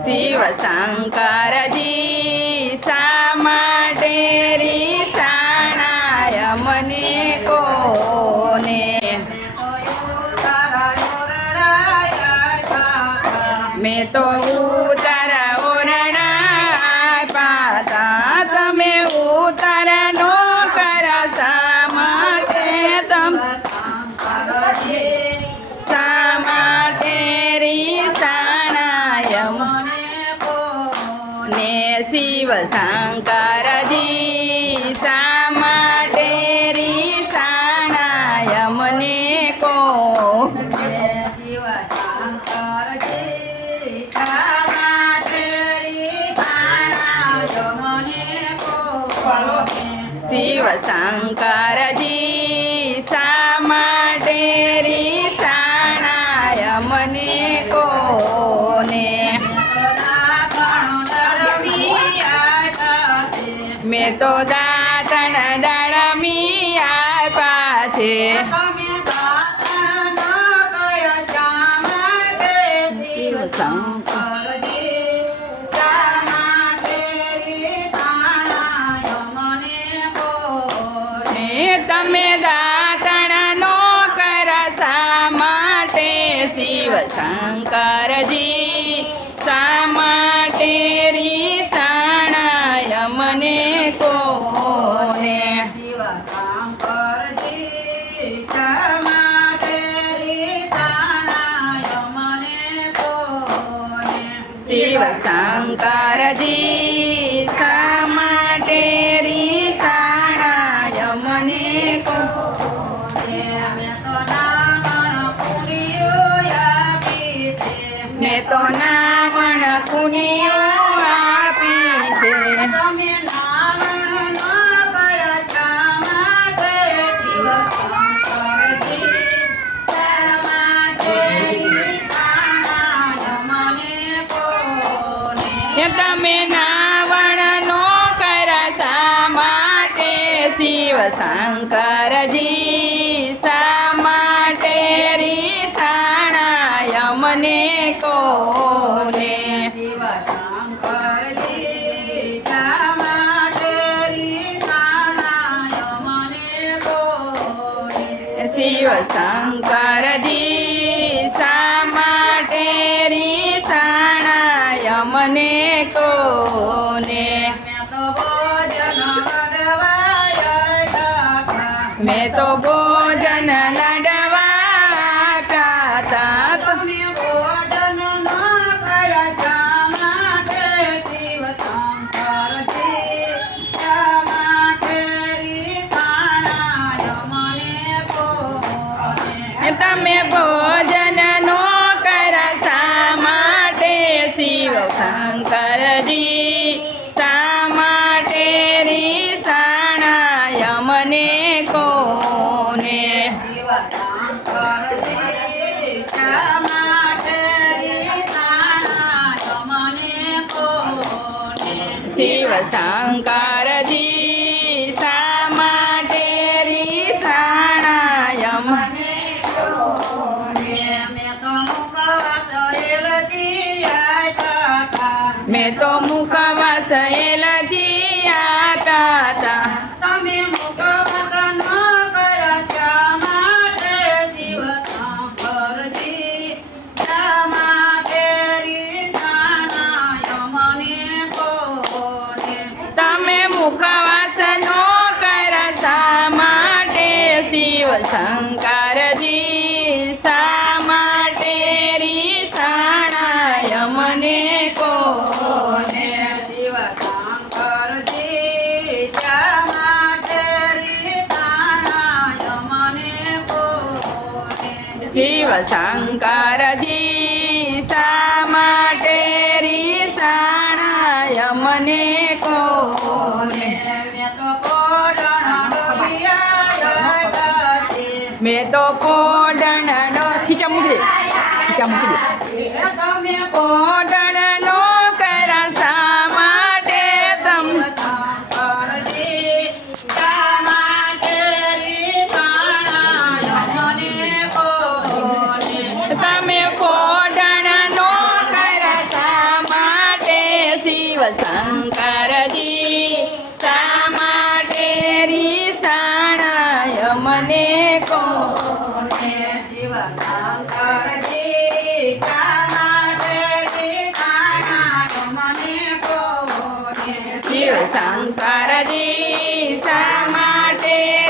શિવ શંકરજી શા માટે રીસાણાય મને કોને? મેં તો શિવ શંકરજી શા માટે મને કો શિવ શંકરજી તો દાતણ દળમી આપ્યા છે શિવ શંકરજી શિવ શંકરજી શા માટે રીસાણાય મને કોને? મેં તો શંકરજી શા માટે રીસાણાય મને કોને? શિવ શંકરજી શા માટે રીઠાણા મને કોને? શિવ શંકરજી શા માટે રીસાણાય મને કોને? મેં તો ભોજન શિવ તમે મુખવાસ નો કરશા માટે શિવ શંકરજી શા માટે રીસાણાય મને કોને શિવ શંકરજી, શા માટે મને કોને? શિવ શંકરજી મૂકી દે. કોને શિવ શંકરજી શા માટે